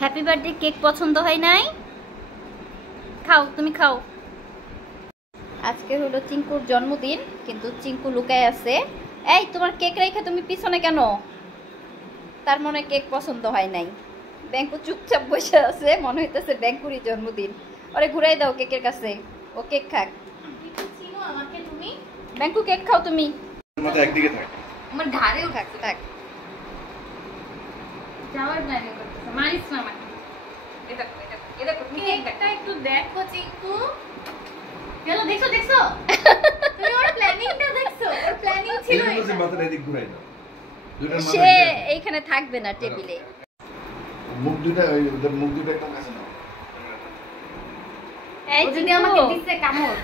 Happy birthday cake পছন্দ হয় নাই? খাও, তুমি খাও। আজকে হলো চিঙ্কুর জন্মদিন, কিন্তু চিঙ্কু লুকায় আছে। এই তোমার কেক রেখে তুমি পিছনে কেন? তার মনে কেক পছন্দ হয় নাই। ব্যাংকু চুপচাপ বসে আছে, মনে হইতেছে ব্যাংকুরই জন্মদিন। ওরে ঘুরাই দাও কেকের কাছে, ও কেক খাক। ব্যাংকু কেক খাও তুমি। একদিকে থাক, আমার ধারেও থাক থাক। যাওয়ার প্ল্যানিং করতেছে, মারিস না আমাকে। এটা কেকটা একটু দেখো চিঙ্কু। চলো দেখো দেখো, তুমি ওর প্ল্যানিংটা দেখছো? ওর প্ল্যানিং ছিল এই মাথাটা এদিক ঘুরাই দাও। সে এইখানে থাকবে না টেবিলে। মুখ দুইটা ওদের মুখ দুইটা একদম কাছে নাও। এই যদি আমাকে দিছে কামড়,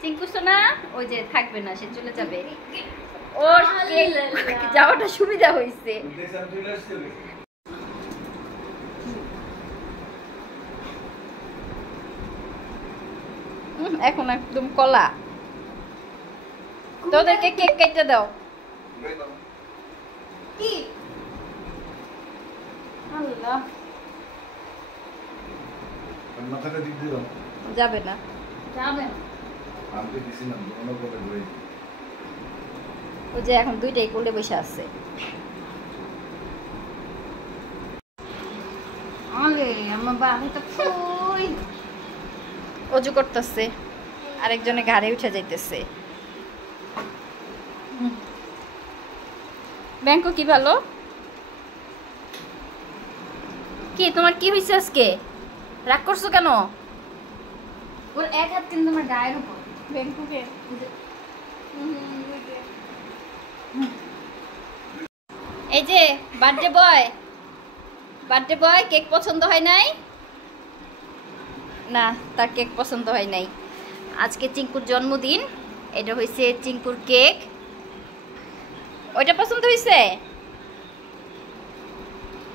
চিঙ্কু সোনা ওই যে থাকবে না, সে চলে যাবে। ওর কেক যাওয়াটা সুবিধা হইছে। এখন একদম কলা। তোদেরকে কেক কেটে দাও। কি আল্লাহ, মাথাটা দিক দিয়ে দাও। যাবে না, যাবে না। আমি দিছি না, অন্য কোটে ঘুরে। ও যে এখন দুইটাই কোলে বসে আছে। আরে আমার বাবা তো কই অজু করতেছে, আরেকজনে ঘাড়ে উঠে যাইতেছে। ব্যাংকো কি ভালো? কি তোমার কি হইছে আজকে? রাগ করছো কেন? ওর এক হাত কিন্তু তোমার গায়ের উপর। ব্যাংকুকে এই যে বার্থডে বয় কেক পছন্দ হয় নাই? না, তার কেক পছন্দ হয় নাই। আজকে চিঙ্কুর জন্মদিন, এটা হইছে চিঙ্কুর কেক। ওইটা পছন্দ হইছে?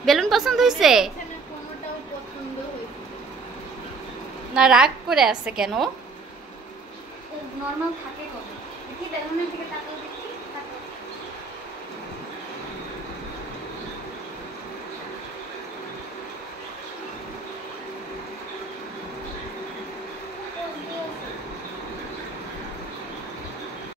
বেলুন পছন্দ হইছে না? রাগ করে আছে কেন? নরমাল থাকে কবে? কি বেলুনের দিকে তাকাও।